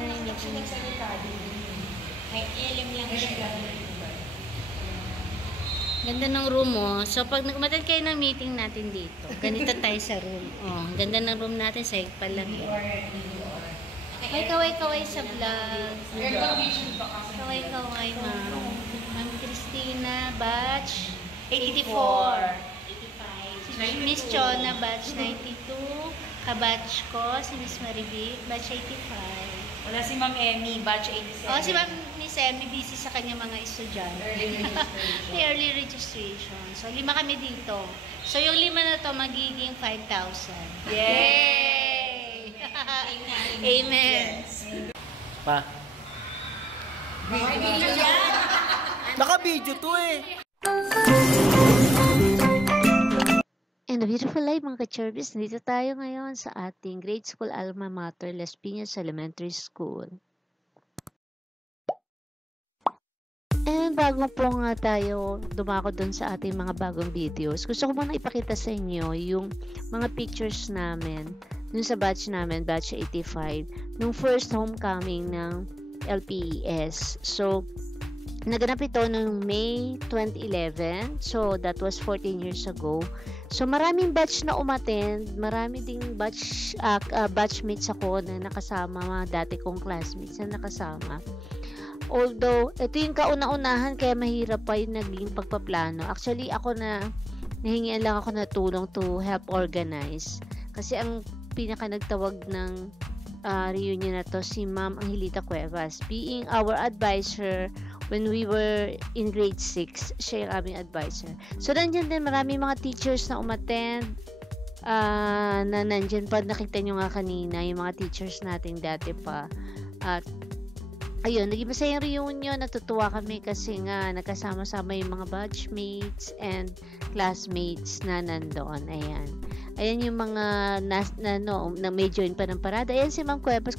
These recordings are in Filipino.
Ay, naku. May LM lang siya. Ganda ng room mo. So, pag nagmatal kayo ng meeting natin dito, ganito tayo sa room. Oh, ganda ng room natin. Sa pa lang. May kaway-kaway sa vlog. Kaway-kaway, ma'am. Ma'am Christina, batch 84. 85. Miss Chona, batch 92. Kabatch ko, si Miss Marivic, batch 85. Wala si Ma'am Emmy, batch 87. Oh, si Ma'am Miss Emmy, busy sa kanya mga estudyante. Early registration. So, 5 kami dito. So, yung 5 na to magiging 5,000. Yay! Amen. Pa. Naka-video to eh. And a beautiful life mga ka-Cherbis, nandito tayo ngayon sa ating grade school alma mater, Las Piñas Elementary School. And bago po nga tayo dumako dun sa ating mga bagong videos, gusto ko muna ipakita sa inyo yung mga pictures namin dun sa batch namin, batch 85, nung first homecoming ng LPES. So, naganap ito noong May 2011. So, that was 14 years ago. So, maraming batch na umattend. Marami ding batchmates ako na nakasama, mga dati kong classmates na nakasama. Although, ito yung kauna-unahan kaya mahirap pa yung naging pagpaplano. Actually, ako nahingian lang ako na tulong to help organize. Kasi ang pinaka nagtawag ng reunion na to si Ma'am Angelita Cuevas. Being our advisor when we were in grade 6, siya yung aming advisor. So, nandiyan din marami mga teachers na umattend, na nandiyan pa, nakita nyo nga kanina, yung mga teachers natin dati pa. At, ayun, naging masayang reunion, natutuwa kami kasi nga, nagkasama-sama yung mga batchmates and classmates na nandoon. Ayan. Ayan yung mga na may join pa ng parada. Ayan si Ma'am Cuevas,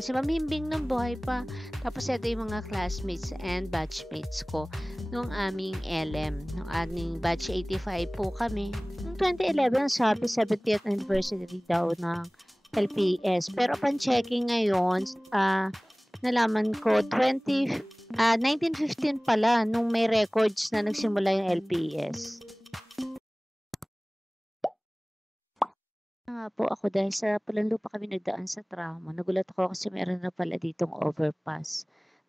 si Ma'am Himbing nung buhay pa. Tapos ito yung mga classmates and batchmates ko nung aming LM. Nung aming batch 85 po kami. Noong 2011, sabi 70th anniversary daw ng LPS. Pero upon checking ngayon, nalaman ko 1915 pala nung may records na nagsimula yung LPS. Nga po ako dahil sa Pulanlupa kami nagdaan sa tramo. Nagulat ako kasi meron na pala ditong overpass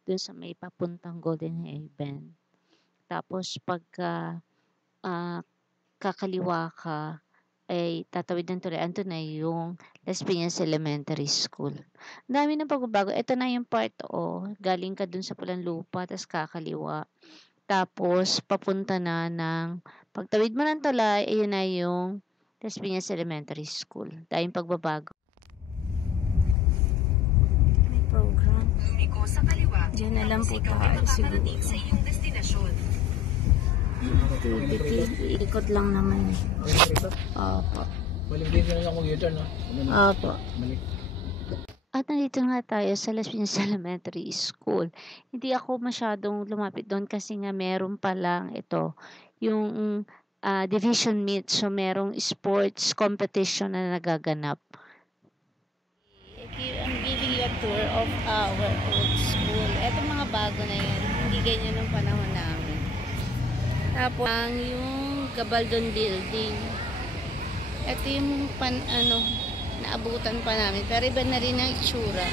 dun sa may papuntang Golden Haven. Tapos pagka kakaliwa ka ay tatawid ng tuloy. Ando na yung Las Piñas Elementary School. Ang dami ng pagbabago. Ito na yung part galing ka dun sa Pulanlupa tapos kakaliwa. Tapos papunta na ng pagtawid mo ng tulay, ayun na yung Las Piñas Elementary School. Dahil pagbabago. May program. Lumiko sa kaliwa. Diyan na lang po tayo siguro. Sa iyong destinasyon. Ikot lang naman. Opo. Balik din na lang mag-U-turn, no? Opo. At nandito nga tayo sa Las Piñas Elementary School. Hindi ako masyadong lumapit doon kasi nga meron pa lang ito. Yung division meet. So, merong sports competition na nagaganap. I'm giving you a tour of our old school. Ito mga bago na yun. Hindi ganyan ng panahon namin. Tapos, yung Gabaldon Building. Ito yung naabutan pa namin. Pero iba na rin ang itsura.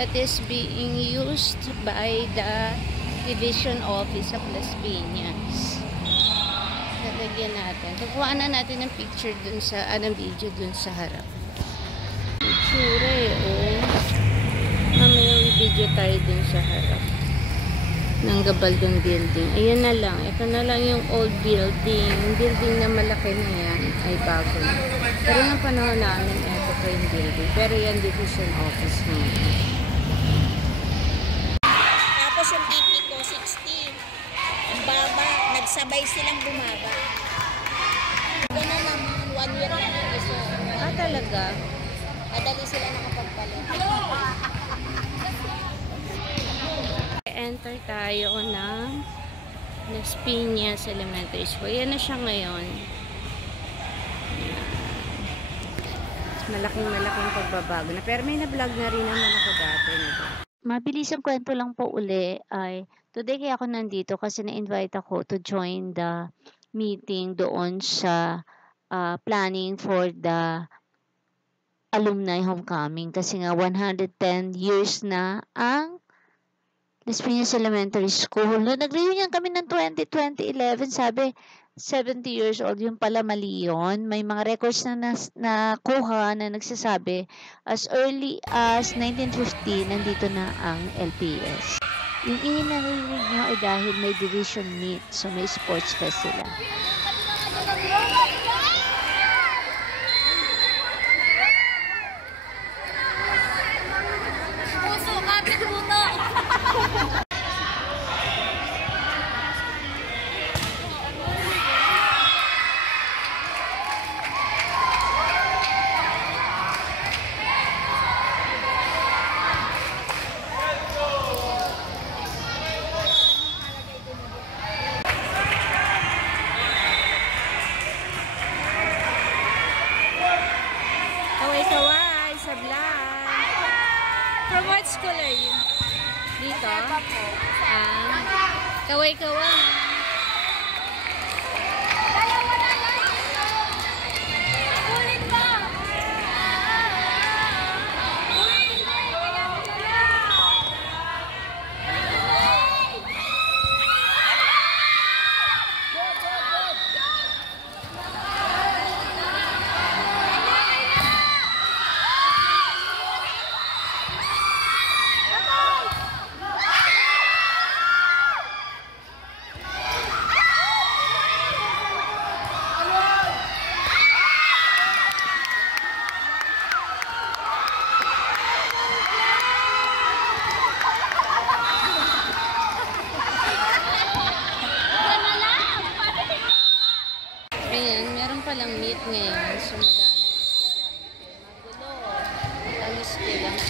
That is being used by the division office of Las Piñas. Lalagyan natin. Kukuha na natin ng picture dun sa, ng video dun sa harap. Itsura Mamaya yung video tayo dun sa harap. Ng Gabaldon Building. Ayan na lang. Ito na lang yung old building. Yung building na malaki na yan ay bago na. Pero ng panahon namin, ito pa yung building. Pero yan division office naman. Tapos yung PP ko, 60. Ang baba, nagsabay silang bumaba. Ito na naman, 1 year na yung isa. Talaga? Madali sila nakapagpalit. Enter tayo ng Las Piñas Elementary School. Yan na siya ngayon. malaking pagbabago na. Pero may na-vlog na rin naman ako dati. Mabilis ang kwento lang po uli ay today kaya ako nandito kasi na-invite ako to join the meeting doon sa planning for the alumni homecoming kasi nga 110 years na ang Las Piñas Elementary School. Noong nag-reunion kami ng 2011, sabi 70 years old, yung pala mali yun. May mga records na nakuha na nagsasabi as early as 1950, nandito na ang LPS. Yung inarinig nyo ay dahil may division meet, so may sports fest sila. Kaway-kaway, sablay. From what school are you? Dito? Kaway-kaway. Ayan, meron palang meet ngayon. So, madami estudyante. Magulo. Ang estudyante.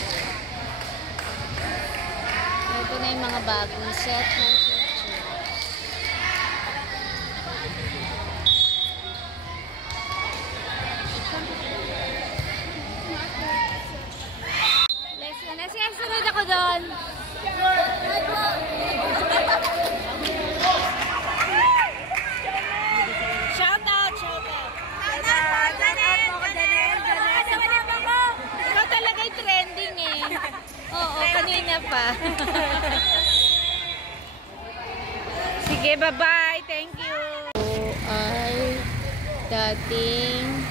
Ito na yung mga bagong set ng teachers. Lesson na. Sige, sunod ako doon. Shout out. Ikaw talaga yung trending eh. Oo, kanina pa. Sige, bye-bye. Thank you. Ay dating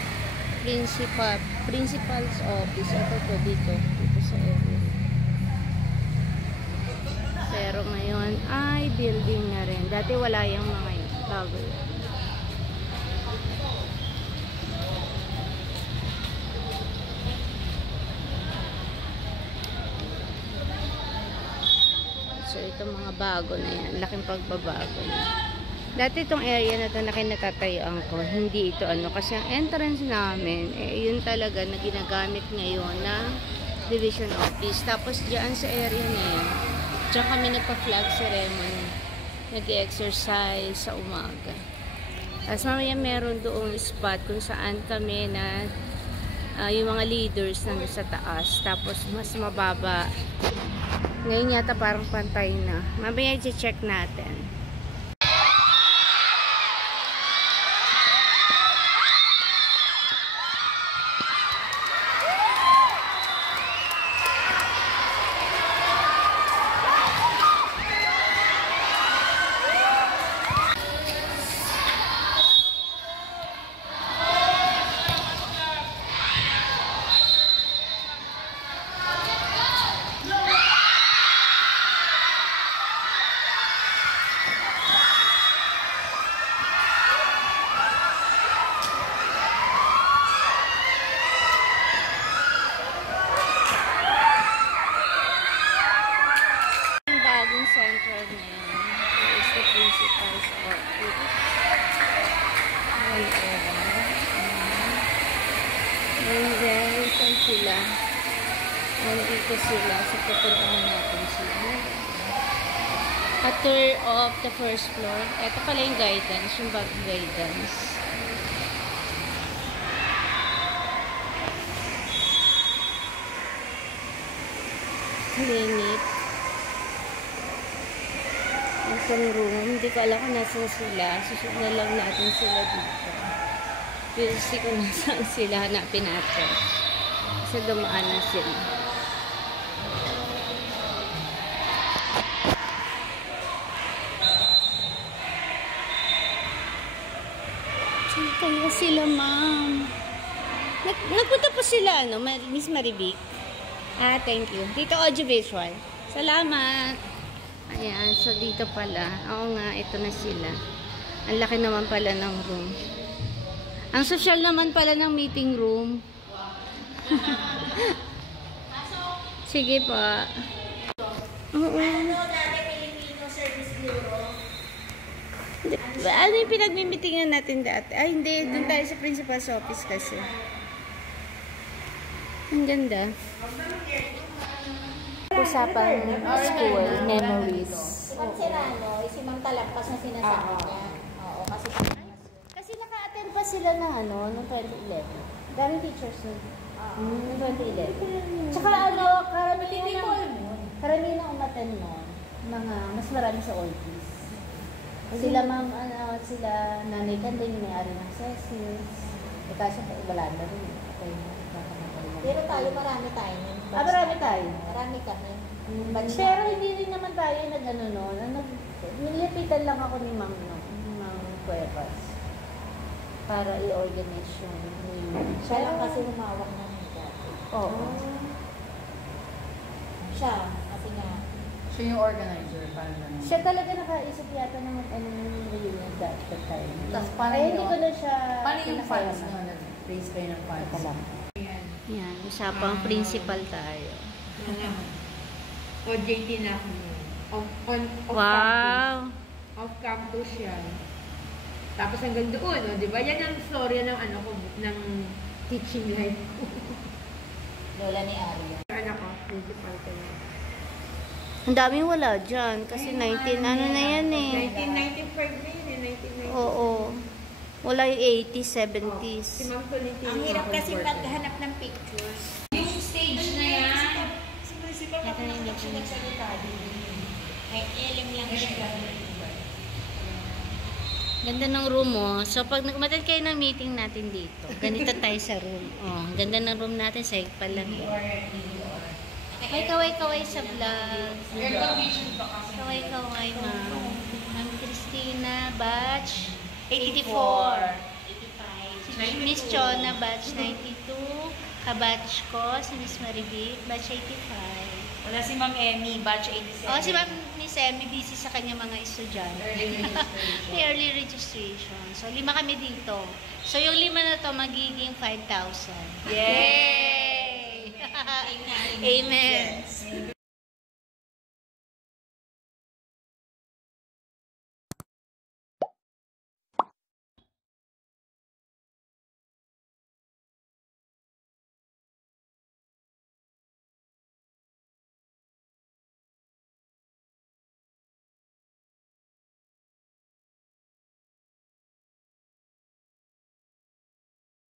principal's office. Ito po dito sa area. Pero ngayon ay building na rin. Dati wala yung mga bago. So, itong mga bago na yan. Laking pagbabago na. Dati itong area na ito na kinatatayuan ko, hindi ito kasi ang entrance namin, yun talaga na ginagamit ngayon ng division office. Tapos dyan sa area na yan, dyan kami nagpa-flag ceremony. Nag-exercise sa umaga. Tapos mamaya meron doong spot kung saan kami na yung mga leaders na sa taas. Tapos mas mababa. Ngayon yata parang pantay na. Mamaya i-check natin. Central na yan. Is the principal's office. And then, saan sila? Nandito sila. So, pupuntahan natin sila. A tour of the first floor. Ito pala yung guidance. Yung bagong guidance. Clinic. Isang room. Hindi ko alam kung nasan sila. Susunod na lang natin sila dito. Kasi kung nasaan sila, hanapin natin. Kasi dumaan na sila. Saan kaya sila, ma'am? Nagpunta pa sila, ano? Miss Marivic? Ah, thank you. Dito audiovisual. Salamat. Ayan, so dito pala. Oo nga, ito na sila. Ang laki naman pala ng room. Ang social naman pala ng meeting room. Sige pa. Oo. Ano yung pinagmimitingan natin dati? Ay, hindi. Doon tayo sa principal's office kasi. Ang ganda. Usapang school, memories. Si Ma'am Serrano, si Ma'am Talampas na sinasabi niya. Oo, Kasi naka-attend pa sila na noong 2011. Daming teachers noong 2011. Tsaka karamihan na umattend noon. Mas marami sa oldies. Sila ma'am, sila nanay Kanda yung may-ari ng Cecil. Kaso wala na rin. pero tayo, marami tayo. Marami tayo. Marami kami. Pero hindi rin naman tayo nag-ano noon. Nilipitan lang ako ni ma'am ng Cuevas. Para i-organize yung Siya lang kasi humawak ng dati. Oo. Siya, kasi nga. Siya yung organizer, parang ganun. Siya talaga nakaisip yata ng reunion that time. Tapos paano Hindi ko na siya... Paano yung funds na nag-raise kayo ng funds? Yan, usapang principal tayo. O JT na ako. Wow! Off campus yan. Tapos hanggang doon, o, di ba? Yan ang storya ng ng teaching life ko. Lola ni Arya. Anak ko, principal ko na. Ang daming wala dyan. Kasi 19, ano na yan eh. 1995 na yun eh, 1995. Oo. Wala yung 80s, 70s. Si Ma'am Tolentino. Ang hirap kasi maghanap ng pictures. Yung stage na yan. Si Principal, Ito na yung siya nagsalita. May ilim lang siya. Ganda ng room mo. So, pag nagmatal kayo ng meeting natin dito, ganito tayo sa room. Oh, ganda ng room natin. Sahig pa lang. May kaway-kaway sa vlog. Kaway-kaway, ma'am. Ma'am Christina, batch 84. 85. Si Miss Chona, batch 92. Kabatch ko, si Miss Marivic, batch 85. Wala si Ma'am Emmy, batch 87. Oh, si Ma'am Miss Emmy, busy sa kanya mga estudyante. Early registration. So, 5 kami dito. So, yung 5 na to magiging 5,000. Yay! Amen!